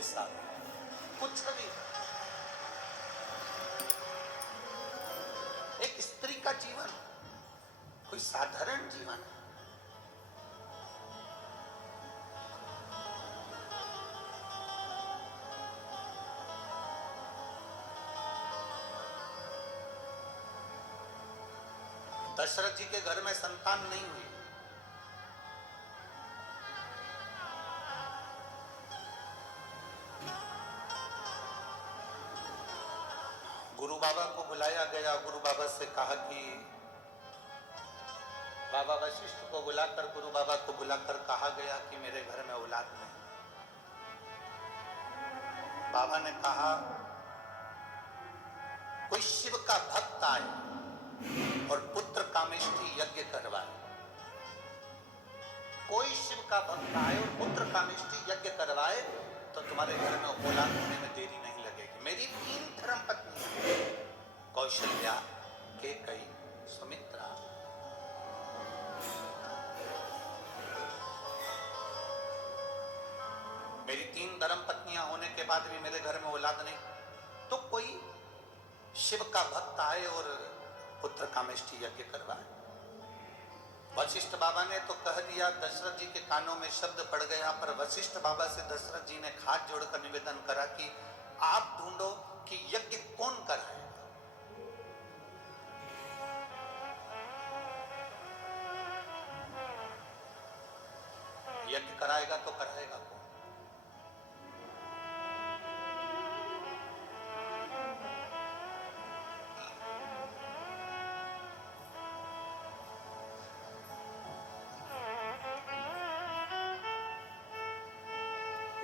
ऐसा कुछ भी। एक स्त्री का जीवन कोई साधारण जीवन है। दशरथ जी के घर में संतान नहीं हुई। गुरु बाबा को बुलाया गया। गुरु बाबा से कहा कि बाबा वशिष्ठ को बुलाकर गुरु बाबा को बुलाकर कहा गया कि मेरे घर में औलाद नहीं। बाबा ने कहा कोई शिव का भक्त आए और पुत्र कामेष्टि यज्ञ करवाए। कोई शिव का भक्त आए और पुत्र कामेष्टि यज्ञ करवाए तो तुम्हारे घर में औलाद होने में देरी नहीं लगेगी। मेरी 3 धर्म पत्नी कौशल्या, केकई, सुमित्रा। मेरी 3 धर्म पत्नियां होने के बाद भी मेरे घर में औलाद नहीं, तो कोई शिव का भक्त आए और पुत्र कामेष्टि यज्ञ करवाए। वशिष्ठ बाबा ने तो कह दिया, दशरथ जी के कानों में शब्द पड़ गया। पर वशिष्ठ बाबा से दशरथ जी ने हाथ जोड़कर निवेदन करा कि आप ढूंढो कि यज्ञ कौन कराए। यज्ञ कराएगा तो कराएगा कौन?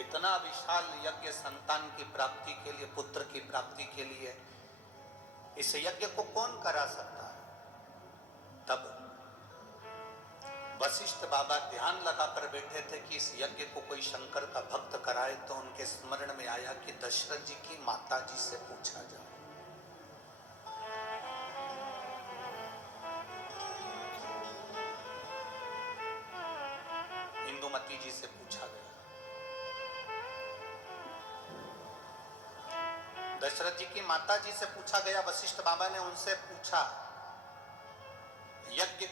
इतना विशाल यज्ञ संतान की प्राप्ति के लिए, पुत्र की प्राप्ति के लिए, इस यज्ञ को कौन करा सकता है? तब वशिष्ठ बाबा ध्यान लगाकर बैठे थे कि इस यज्ञ को कोई शंकर का भक्त कराए। तो उनके स्मरण में आया कि दशरथ जी की माता जी से पूछा जाए। इंदुमती जी से पूछा गया। दशरथ जी की माता जी से पूछा गया। वशिष्ठ बाबा ने उनसे पूछा, यज्ञ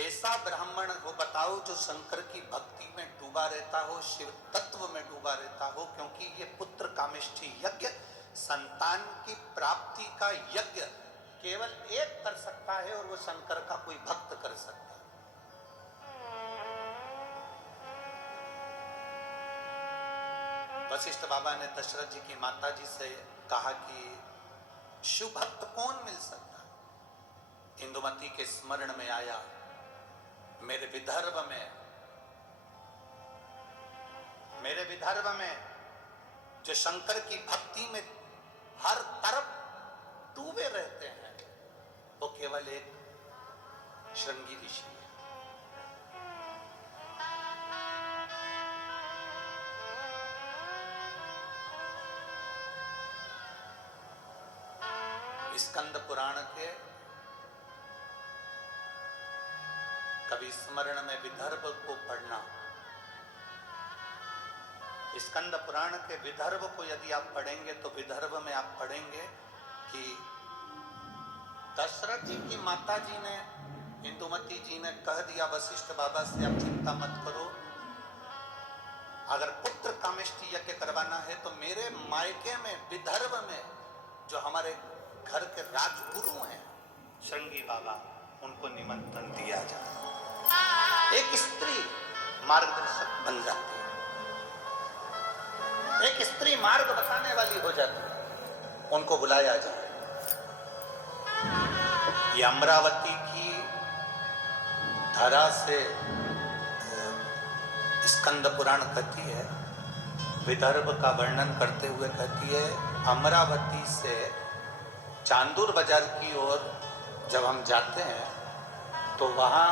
ऐसा ब्राह्मण हो बताओ जो शंकर की भक्ति में डूबा रहता हो, शिव तत्व में डूबा रहता हो, क्योंकि ये पुत्र कामेष्टि यज्ञ, संतान की प्राप्ति का यज्ञ केवल एक कर सकता है और वो शंकर का कोई भक्त कर सकता है। वशिष्ठ बाबा ने दशरथ जी की माता जी से कहा कि शिव भक्त कौन मिल सकता है? इंदुमती के स्मरण में आया, मेरे विदर्भ में जो शंकर की भक्ति में हर तरफ डूबे रहते हैं, वो केवल एक श्रृंगी ऋषि है। स्कंद पुराण के कभी स्मरण में विदर्भ को पढ़ना। स्कंद पुराण के विदर्भ को यदि आप पढ़ेंगे तो विदर्भ में आप पढ़ेंगे कि दशरथ जी की माता जी ने, इंदुमती जी ने कह दिया वशिष्ठ बाबा से, आप चिंता मत करो, अगर पुत्र कामेष्टि यज्ञ करवाना है तो मेरे मायके में विदर्भ में जो हमारे घर के राजगुरु हैं श्रृंगी बाबा, उनको निमंत्रण दिया जाए। एक स्त्री मार्गदर्शक बन जाती है, एक स्त्री मार्ग बताने वाली हो जाती है, उनको बुलाया जाए। ये अमरावती की धरा से स्कंद पुराण कहती है, विदर्भ का वर्णन करते हुए कहती है, अमरावती से चांदूर बाजार की ओर जब हम जाते हैं तो वहां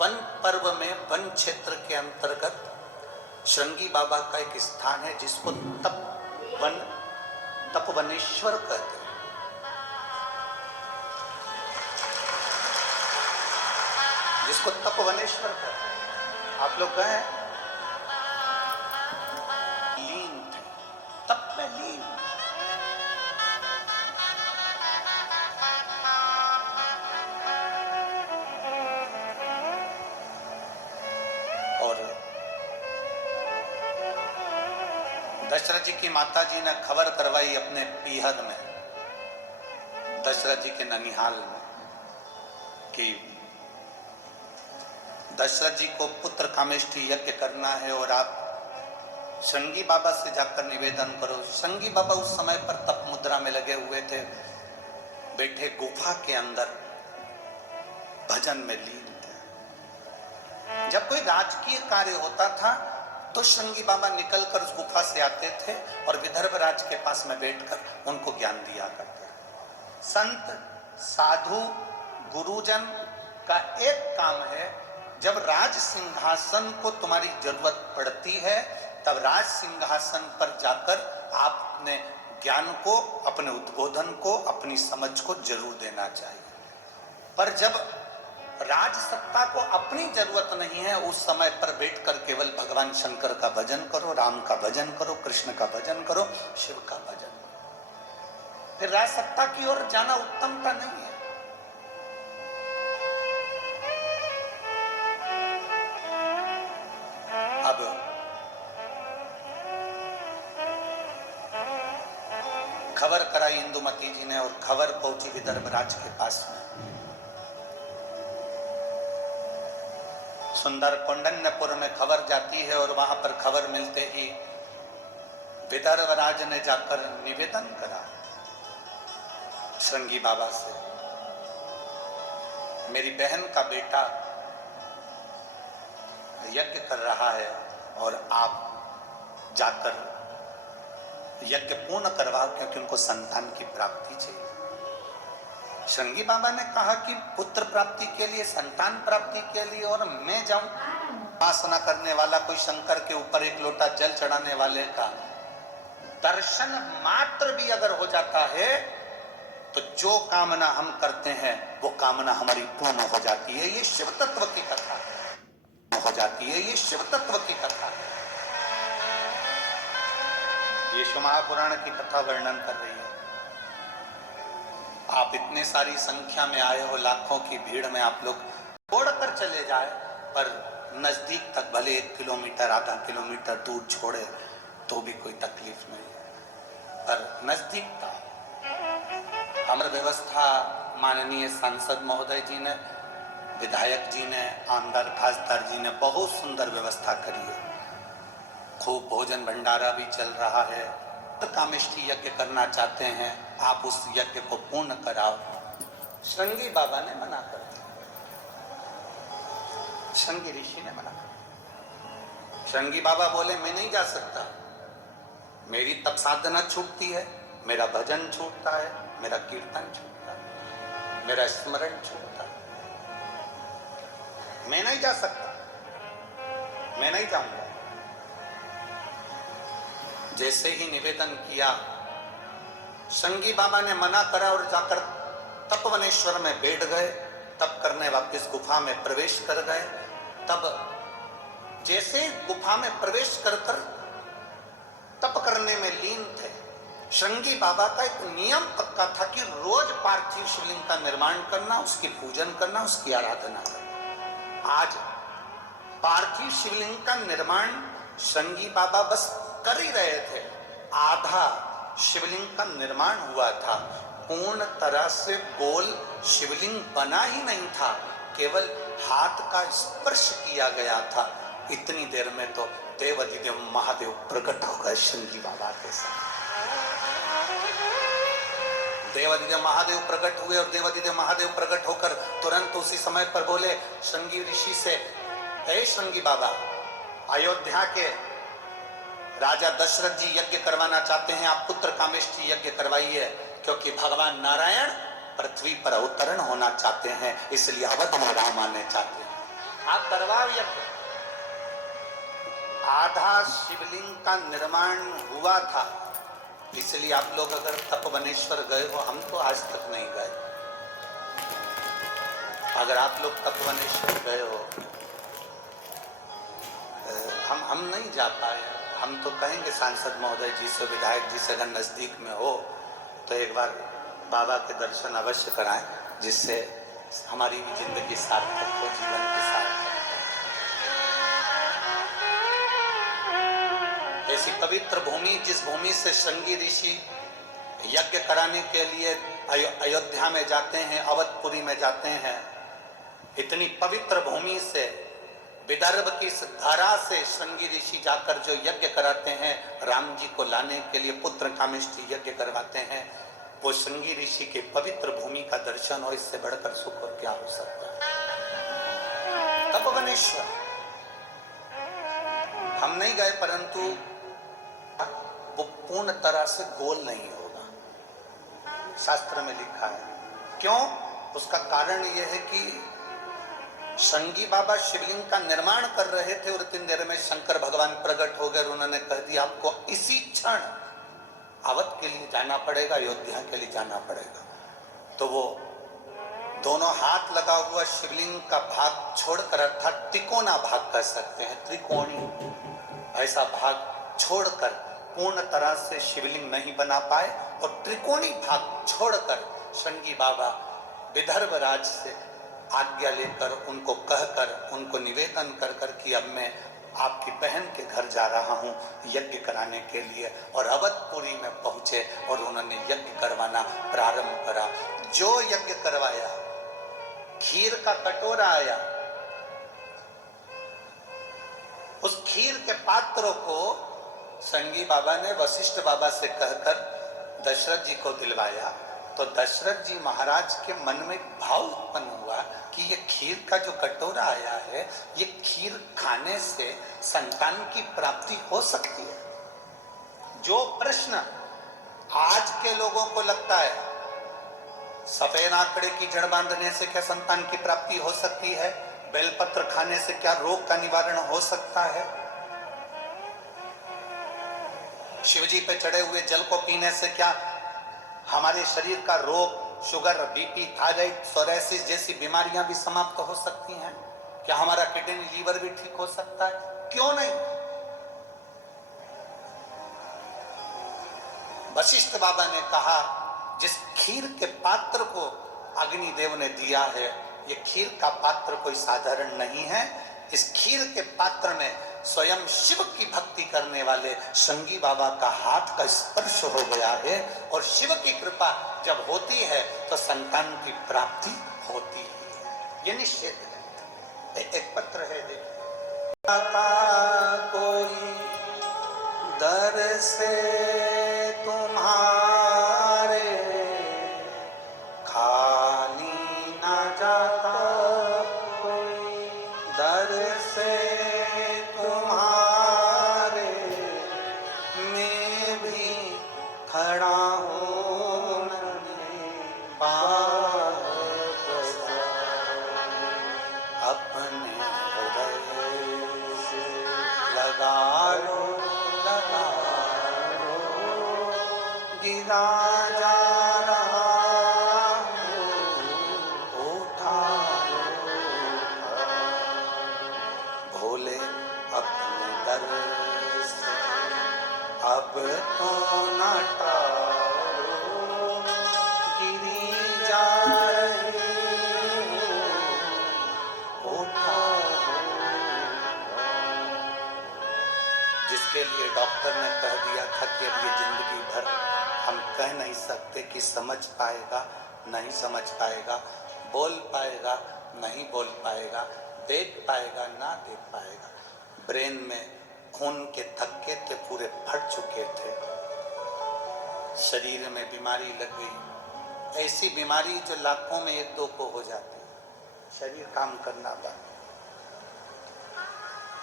वन पर्व में वन क्षेत्र के अंतर्गत श्रृंगी बाबा का एक स्थान है जिसको तपवनेश्वर कहते हैं। जिसको तपवनेश्वर कहते हैं। आप लोग गए? लीन दशरथ जी की माता जी ने खबर करवाई अपने पीहद में, दशरथ जी के ननिहाल में, कि दशरथ जी को पुत्र कामेष्ठी यज्ञ करना है और आप शंगी बाबा से जाकर निवेदन करो। शंगी बाबा उस समय पर तप मुद्रा में लगे हुए थे, बैठे गुफा के अंदर भजन में लीन थे। जब कोई राजकीय कार्य होता था तो शंगी बाबा निकलकर उस गुफा से आते थे और विदर्भ राज के पास में बैठकर उनको ज्ञान दिया करते। संत साधु गुरुजन का एक काम है, जब राज सिंहासन को तुम्हारी जरूरत पड़ती है तब राज सिंहासन पर जाकर आप अपने ज्ञान को, अपने उद्बोधन को, अपनी समझ को जरूर देना चाहिए। पर जब राज सत्ता को अपनी जरूरत नहीं है, उस समय पर बैठकर केवल भगवान शंकर का भजन करो, राम का भजन करो, कृष्ण का भजन करो, शिव का भजन करो। फिर राज सत्ता की ओर जाना उत्तमता नहीं है। अब खबर कराई इंदुमती जी ने और खबर पहुंची विदर्भ राज के पास में। सुंदर कौंडन्यपुर में खबर जाती है और वहां पर खबर मिलते ही विदर्भ राज ने जाकर निवेदन करा शंगी बाबा से, मेरी बहन का बेटा यज्ञ कर रहा है और आप जाकर यज्ञ पूर्ण करवाओ, क्योंकि उनको संतान की प्राप्ति चाहिए। शंगी बाबा ने कहा कि पुत्र प्राप्ति के लिए, संतान प्राप्ति के लिए और मैं जाऊं? उपासना करने वाला कोई शंकर के ऊपर एक लोटा जल चढ़ाने वाले का दर्शन मात्र भी अगर हो जाता है तो जो कामना हम करते हैं वो कामना हमारी पूर्ण हो जाती है। ये शिव तत्व की कथा हो जाती है, ये शिव तत्व की कथा है। ये शिव महापुराण की कथा वर्णन कर रही है। आप इतने सारी संख्या में आए हो, लाखों की भीड़ में आप लोग छोड़कर चले जाए, पर नजदीक तक भले 1 किलोमीटर आधा किलोमीटर दूर छोड़े तो भी कोई तकलीफ नहीं है, पर नजदीकता। हमारी व्यवस्था माननीय सांसद महोदय जी ने, विधायक जी ने, आमदार खासदार जी ने बहुत सुंदर व्यवस्था करी है। खूब भोजन भंडारा भी चल रहा है। तो कामेष्ठी यज्ञ करना चाहते हैं आप, उस यज्ञ को पूर्ण कराओ। शंगी बाबा ने मना कर दिया, शंगी ऋषि ने मना कर दिया। शंगी बाबा बोले मैं नहीं जा सकता, मेरी तप साधना छूटती है, मेरा भजन छूटता है, मेरा कीर्तन छूटता है, मेरा स्मरण छूटता है, मैं नहीं जा सकता, मैं नहीं जाऊंगा। जैसे ही निवेदन किया, शंगी बाबा ने मना करा और जाकर तपवनेश्वर में बैठ गए। तप करने वापस गुफा में प्रवेश कर गए। तब जैसे गुफा में प्रवेश कर तप करने में लीन थे, शंगी बाबा का एक नियम पक्का था कि रोज पार्थिव शिवलिंग का निर्माण करना, उसकी पूजन करना, उसकी आराधना करना। आज पार्थिव शिवलिंग का निर्माण शंगी बाबा बस कर ही रहे थे, आधा शिवलिंग का निर्माण हुआ था। पूर्ण तरह से गोल शिवलिंग बना ही नहीं था, केवल हाथ का स्पर्श किया गया था। इतनी देर में तो देवाधिदेव महादेव प्रकट हो गए शंगी बाबा के साथ। देवाधिदेव महादेव प्रकट हुए और देवाधिदेव महादेव प्रकट होकर तुरंत उसी समय पर बोले शंगी ऋषि से, हे शंगी बाबा, अयोध्या के राजा दशरथ जी यज्ञ करवाना चाहते हैं, आप पुत्र कामेष्ठी यज्ञ करवाइए, क्योंकि भगवान नारायण पृथ्वी पर अवतरण होना चाहते हैं, इसलिए अवध में राम आने चाहते हैं। आप करवाओ यज्ञ। आधा शिवलिंग का निर्माण हुआ था, इसलिए आप लोग अगर तपवनेश्वर गए हो, हम तो आज तक नहीं गए। अगर आप लोग तपवनेश्वर गए हो, हम नहीं जा पाए। हम तो कहेंगे सांसद महोदय जी से, विधायक जी से, अगर नजदीक में हो तो एक बार बाबा के दर्शन अवश्य कराएं, जिससे हमारी भी जिंदगी सार्थक हो, जीवन की सार्थक। ऐसी पवित्र भूमि, जिस भूमि से श्रृंगी ऋषि यज्ञ कराने के लिए अयोध्या में जाते हैं, अवधपुरी में जाते हैं, इतनी पवित्र भूमि से, विदर्भ की इस धारा से श्रृंगी ऋषि जाकर जो यज्ञ कराते हैं, राम जी को लाने के लिए पुत्र कामेष्टि यज्ञ करवाते हैं, वो श्रृंगी ऋषि के पवित्र भूमि का दर्शन हो, इससे बढ़कर सुख और क्या हो सकता है। तपोवनेश्वर हम नहीं गए, परंतु वो पूर्ण तरह से गोल नहीं होगा, शास्त्र में लिखा है। क्यों? उसका कारण यह है कि श्रृंगी बाबा शिवलिंग का निर्माण कर रहे थे और इतनी देर में शंकर भगवान प्रकट हो गए। उन्होंने कह दिया आपको इसी क्षण अवध के लिए जाना पड़ेगा, अयोध्या के लिए जाना पड़ेगा। तो वो दोनों हाथ लगा हुआ शिवलिंग का भाग छोड़कर, अर्थात तिकोना भाग कह सकते हैं, त्रिकोणी ऐसा भाग छोड़कर पूर्ण तरह से शिवलिंग नहीं बना पाए, और त्रिकोणी भाग छोड़कर श्रृंगी बाबा विदर्भ राज से आज्ञा लेकर, उनको कहकर, उनको निवेदन कर कर कि अब मैं आपकी बहन के घर जा रहा हूं यज्ञ कराने के लिए, और अवधपुरी में पहुंचे और उन्होंने यज्ञ करवाना प्रारंभ करा। जो यज्ञ करवाया, खीर का कटोरा आया, उस खीर के पात्र को श्रृंगी बाबा ने वशिष्ठ बाबा से कहकर दशरथ जी को दिलवाया। तो दशरथ जी महाराज के मन में भाव उत्पन्न हुआ कि ये खीर का जो कटोरा आया है, ये खीर खाने से संतान की प्राप्ति हो सकती है। जो प्रश्न आज के लोगों को लगता है, सफेद आंकड़े की जड़ बांधने से क्या संतान की प्राप्ति हो सकती है, बेलपत्र खाने से क्या रोग का निवारण हो सकता है, शिवजी पे चढ़े हुए जल को पीने से क्या हमारे शरीर का रोग, शुगर, बीपी, थायराइड, सोरायसिस जैसी बीमारियां भी समाप्त हो सकती हैं, क्या हमारा किडनी, लीवर भी ठीक हो सकता है, क्यों नहीं। वशिष्ठ बाबा ने कहा जिस खीर के पात्र को अग्निदेव ने दिया है, ये खीर का पात्र कोई साधारण नहीं है। इस खीर के पात्र में स्वयं शिव की भक्ति करने वाले श्रृंगी बाबा का हाथ का स्पर्श हो गया है, और शिव की कृपा जब होती है तो संतान की प्राप्ति होती है, ये निश्चित है। एक पत्र है, देखिए, कोई दर से तुम्हारे खाली न जाता, कोई दर से तुम्हारे मैं भी खड़ा हूँ, अपने हृदय से लगा लो, लगा लो, गिरा जा रहा हूँ, उठा लो, भोले अपने दर से अब तो न टारो, गिरी जा रही हूँ, उठा लो। जिसके लिए डॉक्टर ने कह दिया था कि अब ये जिंदगी भर हम कह नहीं सकते कि समझ पाएगा, नहीं समझ पाएगा, बोल पाएगा, नहीं बोल पाएगा, देख पाएगा, ना देख पाएगा। ब्रेन में खून के थक्के थे, पूरे फट चुके थे, शरीर में बीमारी लग गई, ऐसी बीमारी जो लाखों में एक दो को हो जाती है, शरीर काम करना बंद।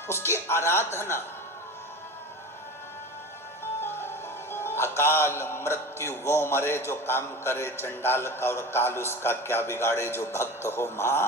उसकी आराधना, अकाल मृत्यु वो मरे जो काम करे चंडाल का, और काल उसका क्या बिगाड़े जो भक्त हो मां